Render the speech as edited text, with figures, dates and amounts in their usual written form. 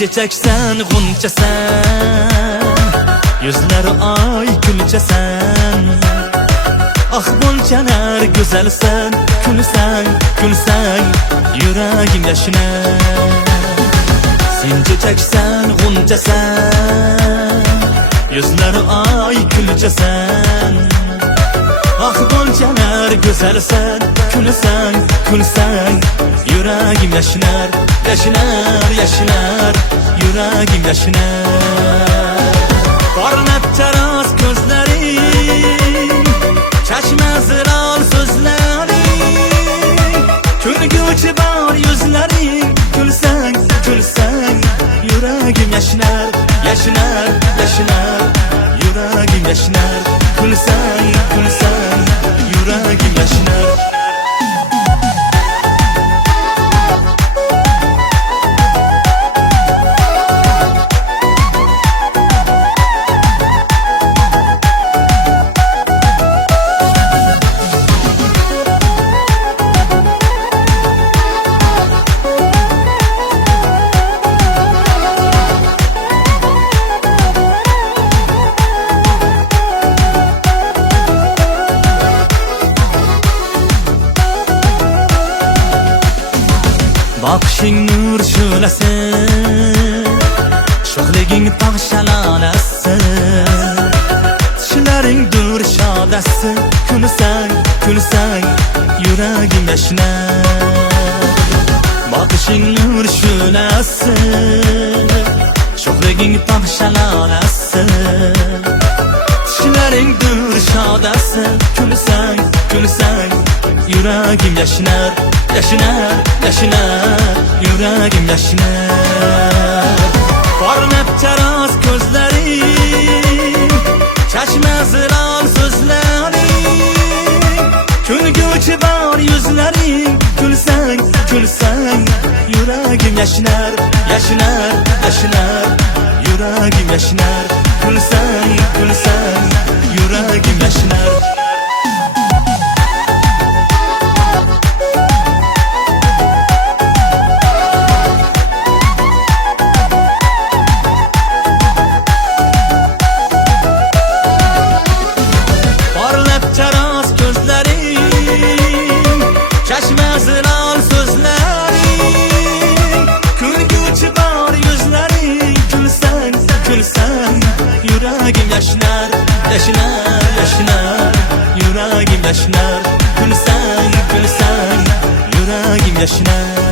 çiçeksen, g'unchasan, yuzlari oy kulchasan. Ah bunchalar go'zalsan, kulsan, kulsan, yuragim yashinar. Sen çiçeksen, g'unchasan, yuzlari oy kulchasan. Ah bunchalar go'zalsan, kulsan, kulsan, yuragim yashinar, yashinar, yashinar, yuragim yashinar. Porlab taroz ko'zlaring, chashma zilol so'zlaring, kulguchi bor yuzlaring, kulsang, kulsang, yuragim yashinar, yashinar, yashinar, yuragim yashinar. Kulsang, kulsang, yuragim yashinar. Bakışın nur şölesi, sho'xliging tog' shalolasi, tishlaring dur shodasi, kulsang, kulsang, yuragim yashinar. Bakışın nur şölesi, sho'xliging tog' shalolasi, tishlaring dur shodasi, kulsang, kulsang, yuragim yashinar, yashinar, yashinar, yuragim yashinar. Porlab taroz ko'zlaring, chashma zilol so'zlaring, kulguchi bor yuzlaring, kulsang, kulsang, yuragim yashinar, yashinar, yashinar, yuragim yashinar. Kulsang, kulsang, yuragim yashinar. Yuragim yashinar, yashinar, yashinar, yuragim yashinar. Kulsang, kulsang, yuragim yashinar.